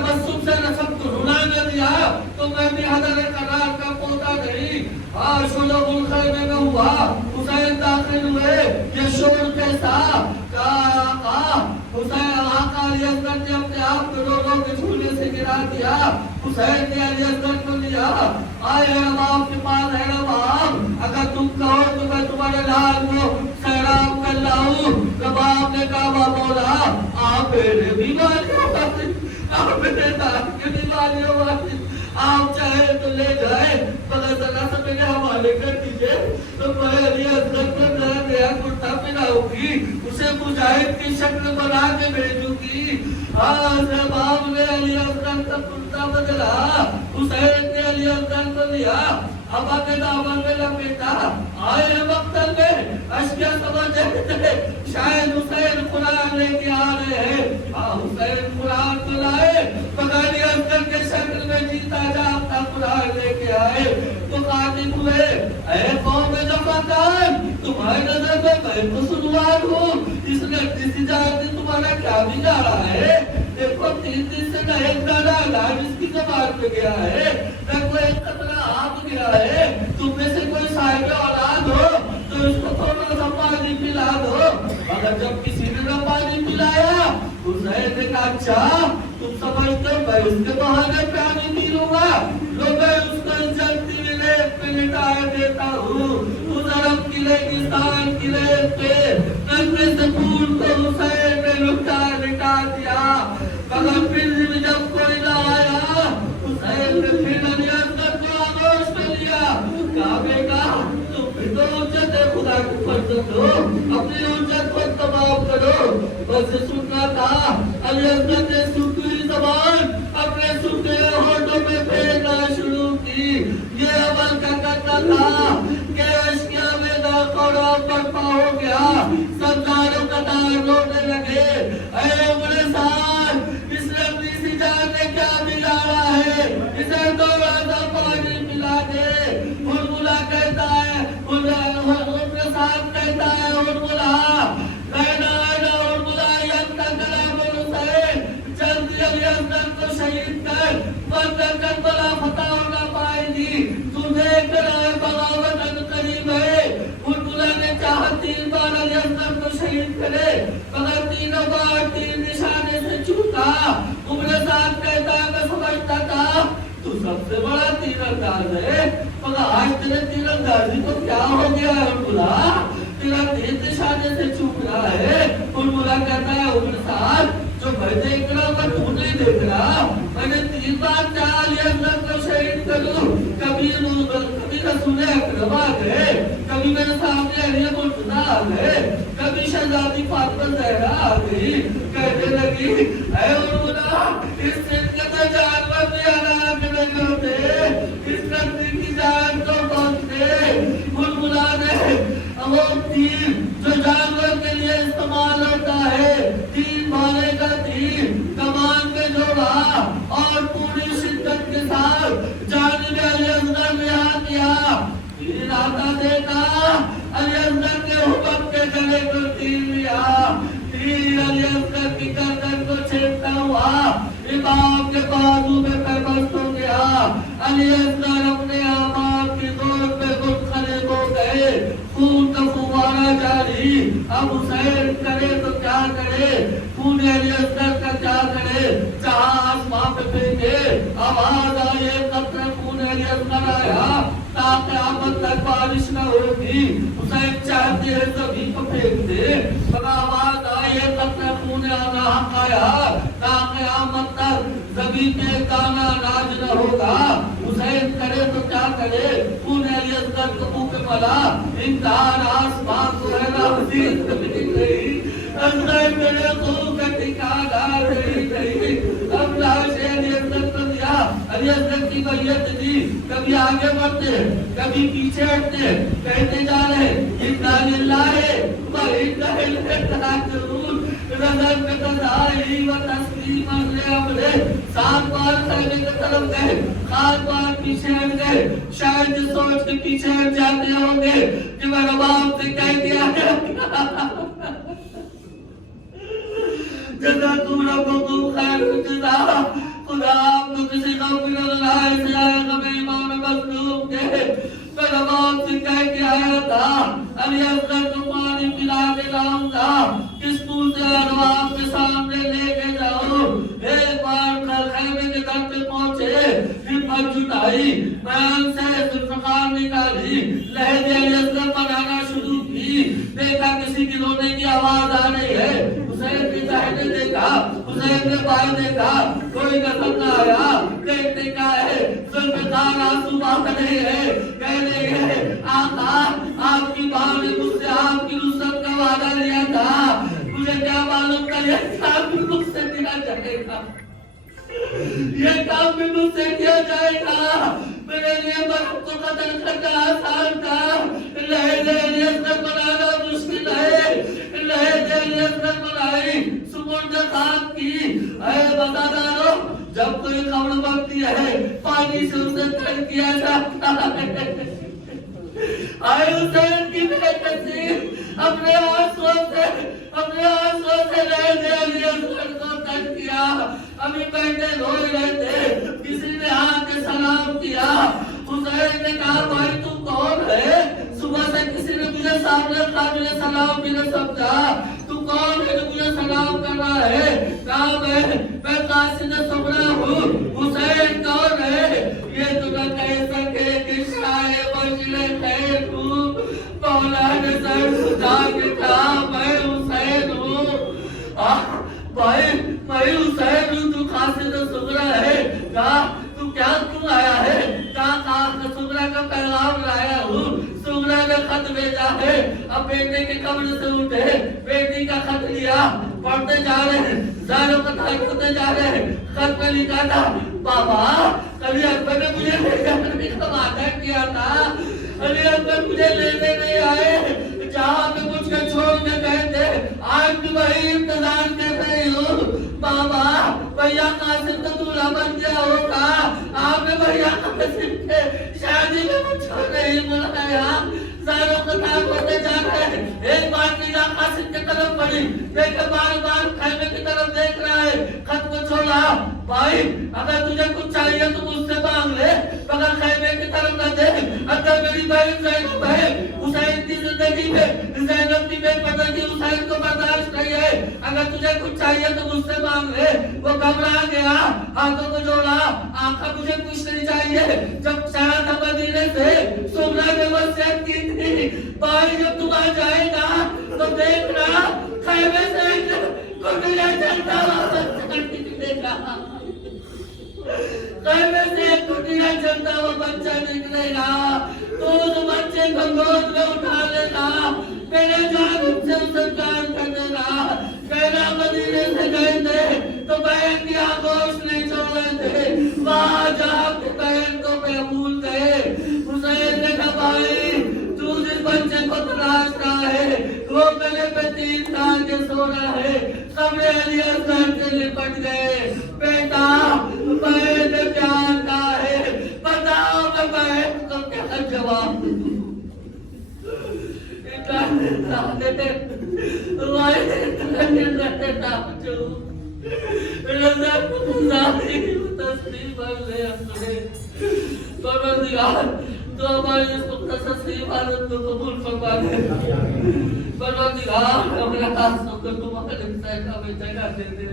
تبسم سے نسب کو رلا نہ دیا تو میں بھی حضرت قرار کا پوتا نہیں. شلوغ الخیمے میں ہوا, حسین داخل ہوئے, یہ شور کیسا, آقا حسین آقا علی اصغر نے اپنے آپ کو لوگوں کے جھولے سے گرا دیا. حسین نے علی اصغر کو لیا, آئے رباب کے پاس ہے رباب, اگر تم کہو تو میں تمہارے لال کو سیراب کر لاؤں. رباب نے کہا مولا آپ میرے بیماری ہو, آپ میرے دان کے بیماری ہو, آپ چاہے تو لے جائے مگر ذرا سے میرے حوالے کر دیجئے تو میں علی اصغر کو نیا نیا کرتا پہناؤں گی, اسے مجاہد کی شکل بنا کے بھیجوں گی. رباب نے علی اصغر کا کرتا بدلا, حسین نے علی اصغر کو لیا, ابا کے دامن میں لپیٹا. آئے مقتل میں اشکیا سمجھ تھے شاید حسین قرآن لے کے آ رہے ہیں. حسین قرآن تو لائے مگر علی اصغر کے شکل میں جیتا جاگتا قرآن لے کے آئے تو خاطب ہوئے, اے قوم جفاکان تمہاری نظر میں میں قصوروار ہوں, اس لڑکی سی جان سے تمہارا کیا بگاڑا ہے. دیکھو 3 دن سے نہ ایک دانا علاج اس کی زبان پہ گیا ہے, نہ کوئی ایک قطرہ آب گیا ہے. تم میں سے کوئی صاحب اولاد ہو تو اس کو تھوڑا سا پانی پلا دو. اگر جب کسی نے نہ پانی پلایا حسین نے کہا اچھا تم سمجھتے ہو میں اس کے بہانے پانی پی لوں گا, لو میں اس کو جلتی ریت پہ لٹائے دیتا ہوں. ضرب کی ریگستان کی ریت پہ نظر سے پھول کو حسین نے لٹا دیا. مگر پھر بھی جب کوئی نہ آیا حسین نے پھر علی اصغر کو آغوش میں لیا. کعبے کا تم بھی تو حجت خدا کو فرض دو, اپنی حجت کو تمام کرو. بس سننا تھا علی اصغر نے سوکھی زبان اپنے سوکھے ہونٹوں میں پھیرنا شروع کی. یہ عمل کا کرنا تھا کہ اشکیا میں داخل برپا ہو گیا. سرداروں کا دار رونے لگے, اے عمر سال اس لڑکی سی جان نے کیا بگاڑا ہے, اسے تھوڑا سا پانی پلا دے. ہرملا کہتا ہے, عمر سال کہتا ہے ہرملا علی اصغر کو شہید کر ورنہ کربلا فتح نہ پائے گی. تجھے کرائے بغاوت ان قریب ہے. ہرملا نے چاہا 3 بار علی اصغر کو شہید کرے مگر 3 بار تیر نشانے سے چوکا. عمر سعد کہتا ہے میں سمجھتا تھا تو سب سے بڑا تیر انداز ہے مگر آج تیرے تیر اندازی کو کیا ہو گیا ہے ہرملا, تیرا تیر نشانے سے چوک رہا ہے. ہرملا کہتا ہے عمر سعد جو میں دیکھ رہا ہوں تو نہیں دیکھ رہا. میں نے 3 بار چاہا علی اصغر کو شہید کروں, کبھی رسول اکرم آ گئے, کبھی میرے سامنے علی مرتضیٰ آ گئے, کبھی شہزادی فاطمہ زہرا آ گئی. کہنے لگی اے ہرملا اس دن کے تو جانور بھی ہلاک نہیں ہوتے, اس لڑکی کی جان کو پہنچتے. ہرملا نے وہ تیر جو جانور کے لیے استعمال ہوتا ہے, 3 مارے کا تیر کمان میں جوڑا اور پوری شدت کے ساتھ جانب علی اصغر نے ہاتھ دیا. تیر آتا دیکھا علی اصغر کے حکم کے گلے کو تیر لیا. تیر علی اصغر کی گردن کو چھیدتا ہوا امام کے بازو میں پیوست ہو گیا. علی اصغر اپنے امام کی گود میں منقلب ہو گئے, خون کا فوارہ جاری. اب حسین کرے تو کیا کرے, خون علی اصغر کا کیا کرے. جہاں آسمان پہ پھینکے آواز آئی قطرہ خون علی اصغر آیا تاکہ قیامت تک بارش نہ ہوگی. حسین چاہتے ہیں زمین کو پھینک دے مگر آواز آئی قطرہ خون آنا حق آیا تاکہ قیامت تک زمین میں دانا اناج نہ ہوگا. حسین کرے تو کیا کرے, خون علی اصغر کو منہ پہ ملا. امتحان آسمان کو رہنا حسین کبھی نہیں, اصغر میرے خون کا ٹھکانہ نہیں. اب لاش علی اصغر کو دیا, علی اصغر کی میت دی. کبھی آگے بڑھتے کبھی پیچھے ہٹتے, کہتے جا رہے انا للہ و انا الیہ راجعون. نظر میں تداعی و تسلیم لامرہ, 7 بار خیمے کی طرف گئے, 7 بار پیچھے ہٹ گئے. شاید اس سوچ کے پیچھے ہٹ جاتے ہوں گے کہ میں رباب سے کہہ دیا ہے جزاکم ربکم خیر الجزا, علی اصغر کو پانی پلا کے لاؤں گا، کس منہ سے ارواح کے سامنے لے کے جاؤ۔ ایک بار خیمے کے در پہ پہنچے، ہمت جٹائی، بیان سے ذوالفقار نکالی، لہجے علی اصغر بنانا شروع کی، دیکھا کسی کی رونے کی آواز آ رہی ہے، حسین نے داہنے دیکھا، حسین نے بائیں دیکھا، کوئی نظر نہ آیا، دیکھتے کیا ہے، ذوالفقار آنسو بہا رہے ہیں، کہہ رہے ہیں آقا آپ کی ماں نے مجھ سے آپ کی نصرت کا وعدہ لیا تھا، مجھے کیا معلوم تھا یہ کام بھی مجھ سے کیا جائے گا، یہ کام بھی مجھ سے کیا جائے گا، میرے لیے مرد کو قتل کرنا آسان تھا، لہجے علی اصغر بنانا مشکل ہے، لہجے علی اصغر بنائی سپرد خاک کی۔ اے وفادارو، جب کوئی قبر بنتی ہے پانی سے اسے تر کیا جاتا ہے، آئے حسین کی بے نصیب اپنے آنسوں سے لہجے علی اصغر کو تر کیا۔ ابھی بیٹھے روئے رہے تھے، کسی نے آ کے سلام کیا، حسین نے کہا بھائی تم کون ہے؟ صبح سے کسی نے مجھے سامنے قابل سلام بھی نہ سمجھا، تو کون ہے جو مجھے سلام کر رہا ہے؟ کہا میں قاصد صغرا ہوں۔ حسین کون ہے؟ یہ تو نہ کہہ سکے کہ شاہ بشر خیر ہوں، مولا نے سر جھکا کے کہا میں حسین ہوں۔ بھائی میں حسین ہوں، تو قاصد صغرا ہے، کہا تو کیا کیوں آیا ہے؟ کہا صغرا کا پیغام لایا ہوں، صغرا نے خط بھیجا ہے، اب بیٹے کے قبر سے اٹھے، بیٹی کا خط لیا، پڑھتے جا رہے ہیں، زائروں کا تعلق کرتے جا رہے ہیں، خط میں لکھا تھا بابا علی اکبر نے مجھے لے جانے کا وعدہ کیا تھا، علی اکبر مجھے لینے نہیں آئے، جہاں پہ مجھ کے چھوڑ کے گئے تھے آج بھی وہی انتظار کر رہی ہوں۔ بابا بھیا قاسم تو دولہا بن گیا ہوگا، آپ نے بھیا قاسم کے شادی میں مجھے نہیں بلایا، زائروں کا تعلق کرتے جا رہے ہیں، ایک بار نگاہ قاسم کی طرف پڑی، دیکھے بار بار خیمے کی طرف دیکھ رہا ہے، خط کو چھوڑا، بھائی اگر تجھے کچھ چاہیے تو مجھ سے مانگ لے، مگر خیمے کی طرف نہ دیکھ، اگر میری بہن زینب ہے، حسین کی زندگی میں زینب کی بے پردگی حسین کو برداشت نہیں ہے، اگر تجھے کچھ چاہیے تو مجھ سے مانگ لے۔ وہ گھبرا گیا، ہاتھوں کو جوڑا، آقا مجھے کچھ نہیں چاہیے، جب چلا تھا مدینے سے صغرا نے وصیت کی تھی بھائی جب تم آ جائے گا تو دیکھنا خیمے سے کٹیا چلتا ہوا دیکھا، خیمے سے کٹیا چلتا ہوا بچہ نکلے گا، تو اس بچے کو گود میں اٹھا لینا، میرے جانب سے اسے پیار کر دینا، کہنا مدینے سے گئے تھے تو بہن کی آگوش نہیں چھوڑے تھے، وہاں جا کے بہن کو محمول گئے۔ حسین نے کہا بھائی تو جس بچے کو تلاش رہا ہے وہ گلے پہ تین ڈال کے سو رہا ہے، قبر علی اصغر سے لپٹ گئے، بیٹا بہن نے پیار کہا ہے، بتاؤ میں بہن کو کیا جواب دوں؟ تو ہماری اس مختصر سی عبادت کو قبول فرما دے، پروردگار ہمارے آنسوں کو تمہارے صحبہ میں جگہ دے دے،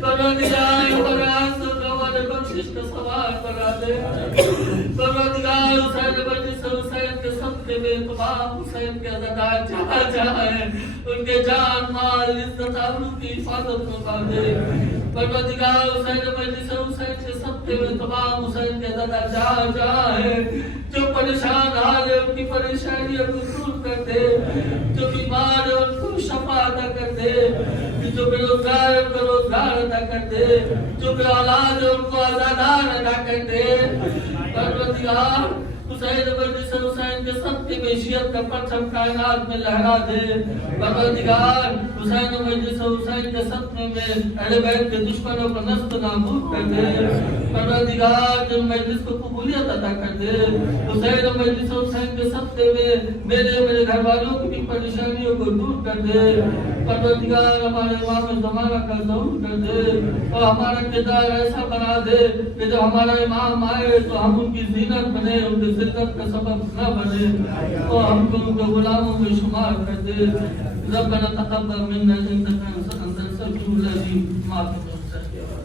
پروردگار ہمارے آنسوں کو ہمارے بخشش کا سوال بنا دے، پروردگار حسین مجلس حسین کے صدقے میں تمام حسین کے عزادار جہاں جہاں ہیں ان کے جان مال عزت آبرو کی حفاظت فرما دے، پروردگار حسین مجلس حسین کے صدقے میں تمام حسین کے عزادار جہاں جہاں ہیں، جو پریشان حال ہے ان کی پریشانیوں کو دور کر دے، جو بیمار ہے ان کو شفا عطا کر دے، جو بے روزگار ہے ان کو روزگار عطا کر دے، جو بے اولاد ہے ان کو آزادار عطا کر دے، پروردگار حسین مجلس حسین کے صدقے میں شیعت کا پرچم کائنات میں لہرا دے، پروردگار حسین مجلس حسین کے صدقے میں اہل بیت کے دشمنوں کو نست نابود کر دے، پروردگار جن مجلس کو قبولیت عطا کر دے، حسین مجلس حسین کے صدقے میں میرے گھر والوں کی بھی پریشانیوں کو دور کر دے، پروردگار ہمارے امام زمانہ کا ظہور کر دے اور ہمارا کردار ایسا بنا دے کہ جب ہمارا امام آئے تو ہم ان کی زینت بنے، ان کے ذلت کا سبب نہ بنے اور ہم کو ان کے غلاموں میں شمار کر دے. ربنا تقبل منا انك انت السميع العليم. معاف.